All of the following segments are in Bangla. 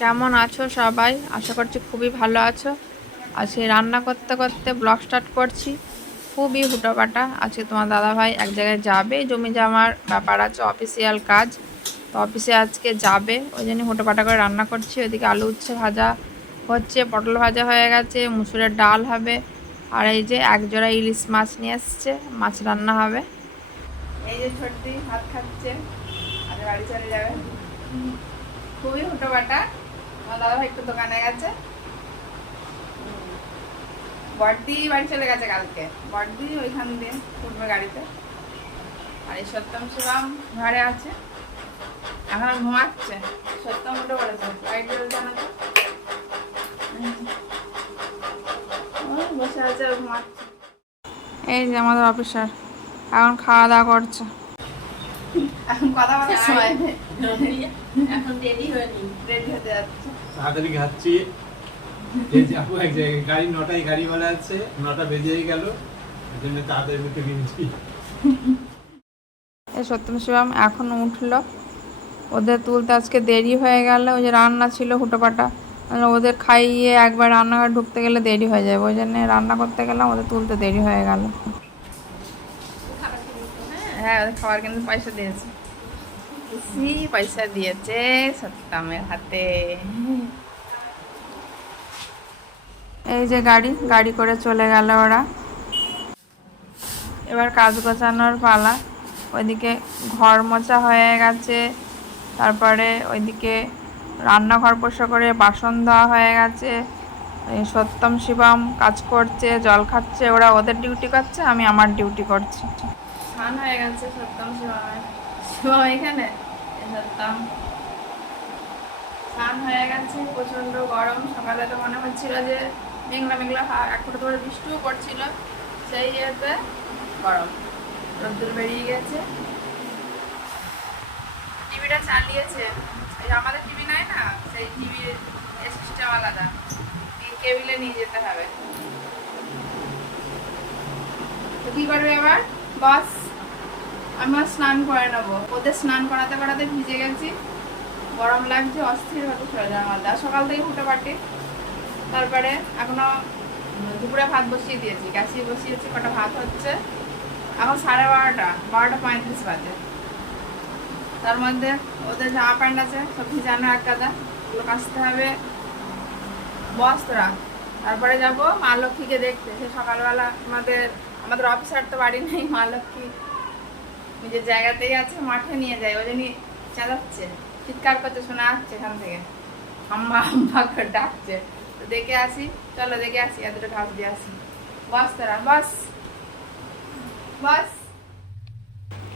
কেমন আছো সবাই? আশা করছি খুবই ভালো আছো। আজকে রান্না করতে করতে ব্লগ স্টার্ট করছি। খুবই হুটোপাটা। আজকে তোমার দাদাভাই এক জায়গায় যাবে, জমি জমার ব্যাপার আছে, অফিসিয়াল কাজ। তো অফিসে আজকে যাবে, ওই জন্য হুটোপাটা করে রান্না করছি। ওইদিকে আলু উচ্ছে ভাজা হচ্ছে, পটল ভাজা হয়ে গেছে, মুসুরের ডাল হবে, আর এই যে এক জোড়া ইলিশ মাছ নিয়ে এসছে, মাছ রান্না হবে। এই যে ছোট্টি ভাত খাচ্ছে, আর বাড়ি চলে যাবে। খুবই হুটোপাটা। আমার দাদাভাই একটু দোকানে গেছে, বড়দি বাড়ি চলে গেছে কালকে। বড়দি ওইখান দিয়ে উঠবে গাড়িতে। আর এই সত্যম শিবম ঘরে আছে, এখন ঘুমাচ্ছে। সত্যম উঠে পড়েছে, লাইট জ্বলছে না তো, বসে আছে, ঘুমাচ্ছে। এই যে আমাদের অফিসার এখন খাওয়া দাওয়া করছে। এখন কথা বলার সময় নেই, এখন রেডি হতে যাচ্ছে। তাড়াতাড়ি খাচ্ছি, যাবো এক জায়গায়। গাড়ি 9টায় গাড়ি বলা আছে, 9টা বেজেই গেল, এই জন্য তাড়াতাড়ি উঠে কিনছি। এই সত্যম শিবম এখন উঠলো, ওদের তুলতে আজকে দেরি হয়ে গেল। ওই যে রান্না ছিল হুটোপাটা, ওদের খাইয়ে একবার রান্নাঘর ঢুকতে গেলে দেরি হয়ে যাবে, ওই জন্য রান্না করতে গেলাম, ওদের তুলতে দেরি হয়ে গেল। হ্যাঁ, ওদের খাবার কিন্তু পয়সা দিয়েছে, পয়সা দিয়েছে সত্যমের হাতে। এই যে গাড়ি গাড়ি করে চলে গেল ওরা। এবার কাজ গোছানোর পালা। ওইদিকে ঘর মোছা হয়ে গেছে, তারপরে ওইদিকে রান্নাঘর পরিষ্কার করে বাসন ধোয়া হয়ে গেছে। এই সত্যম শিবম কাজ করছে, জল খাচ্ছে, ওরা ওদের ডিউটি করছে, আমি আমার ডিউটি করছি। স্নান হয়ে গেছে সত্যম শিবমের, শিবম এখানে, সত্যম স্নান হয়ে গেছে। প্রচণ্ড গরম, সকালে তো মনে হচ্ছিল যে মেঘলা মেঘলা, এক ফোঁটা ধরে বৃষ্টিও পড়ছিল, সেই ইয়েতে গরম, রোদ্দুর বেরিয়ে গেছে। টিভিটা চালিয়েছে, এই আমাদের টিভি নাই না, সেই টিভির সিস্টেম আলাদা, কেবিলে নিয়ে যেতে হবে। তো কি করবে এবার বস? আমরা স্নান করে নেবো, ওদের স্নান করাতে করাতে ভিজে গেছি, গরম লাগছে, অস্থির হতে চলে যাওয়া মালদা। সকাল থেকে হুটোপাটি, তারপরে এখনো দুপুরে ভাত বসিয়ে দিয়েছি, গ্যাসে বসিয়েছি, কটা ভাত হচ্ছে। এখন 12:30, 12:35 বাজে। তার মধ্যে ওদের জামা প্যান্ট আছে, সব ভিজানো এক গাদা, ওগুলো কাচতে হবে। বস তোরা, তারপরে যাবো মা লক্ষ্মীকে দেখতে। সে সকালবেলা আমাদের আমাদের অফিসার তো বাড়ি নেই, মা লক্ষ্মী নিজের জায়গাতেই আছে, মাঠে নিয়ে যায়। ওই জন্যই চেঁচাচ্ছে, চিৎকার করছে, শোনা যাচ্ছে এখান থেকে, হাম্মা হাম্মা করে ডাকছে। তো দেখে আসি, চলো দেখে আসি, এতটা ঘাস দিয়ে আসি। বস তোরা, বস বস।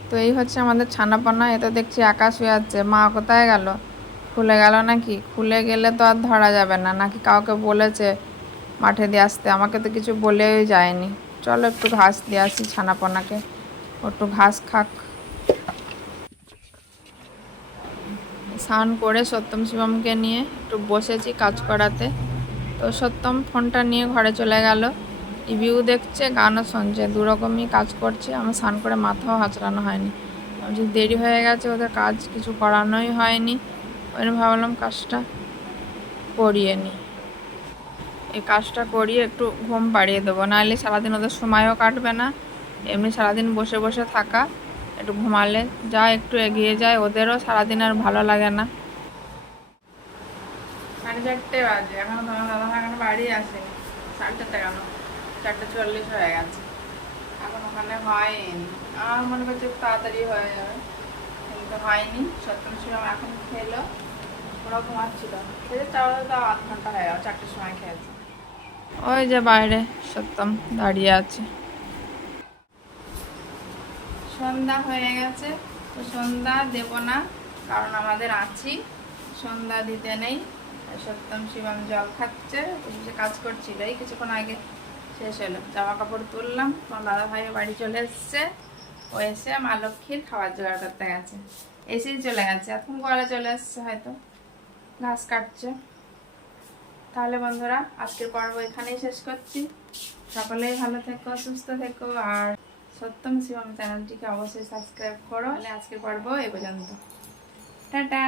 তো এই হচ্ছে আমাদের ছানাপনা। এ তো দেখছি আকাশ হয়ে যাচ্ছে। মা কোথায় গেল? খুলে গেল নাকি? খুলে গেলে তো আর ধরা যাবে না, নাকি কাউকে বলেছে মাঠে দিয়ে আসতে? আমাকে তো কিছু বলেই যায়নি। চলো একটু ঘাস দিয়ে আসি ছানাপনাকে, একটু ঘাস খাক। স্নান করে সত্যম শিবমকে নিয়ে একটু বসেছি কাজ করাতে। তো সত্যম ফোনটা নিয়ে ঘরে চলে গেল, টিভিও দেখছে, গানও শুনছে, দুরকমই কাজ করছে। আমার স্নান করে মাথাও হাঁচড়ানো হয়নি, আমি যে দেরি হয়ে গেছে, ওদের কাজ কিছু করানোই হয়নি। ওই ভাবলাম কাজটা করিয়ে নিই, এই কাজটা করিয়ে একটু ঘুম পাড়িয়ে দেবো, নাহলে সারাদিন ওদের সময়ও কাটবে না। এমনি সারাদিন বসে বসে থাকা, একটু ঘুমালে যা একটু এগিয়ে যায়, ওদেরও সারাদিন আর ভালো লাগে না। 4:30 বাজে, এখন তোমার দাদা এখনো বাড়ি আসেনি। 4:30 কেন, 4:40 হয়ে গেছে, এখন ওখানে হয়নি। আমার মনে করছে তাড়াতাড়ি হয়ে যাবে, কিন্তু হয়নি। সত্যম শিবম এখন খেলো, ওরা ঘুমাচ্ছিল, খেলে তাহলে তো 8 ঘন্টা হয়ে গেল, 4টের সময় খেয়েছে। ওই যে বাইরে সত্যম দাঁড়িয়ে আছে। সন্ধ্যা হয়ে গেছে, তো সন্ধ্যা দেব না, কারণ আমাদের আছি, সন্ধ্যা দিতে নেই। সত্যম শিবম জল খাচ্ছে, সে কাজ করছিল, এই কিছুক্ষণ আগে শেষ হলো। জামা কাপড় তুললাম, তোমার দাদা ভাইও বাড়ি চলে এসছে, ও এসে মা লক্ষ্মীর খাবার জোগাড় করতে গেছে, এসেই চলে গেছে, এখন ঘরে চলে এসছে, হয়তো ঘাস কাটছে। তাহলে বন্ধুরা, আজকের পর্ব এখানেই শেষ করছি। সকলেই ভালো থেকো, সুস্থ থেকো, আর সত্যম শিবম চ্যানেলটিকে অবশ্যই সাবস্ক্রাইব করো। তাহলে আজকের পর্ব এ পর্যন্ত, টাটা।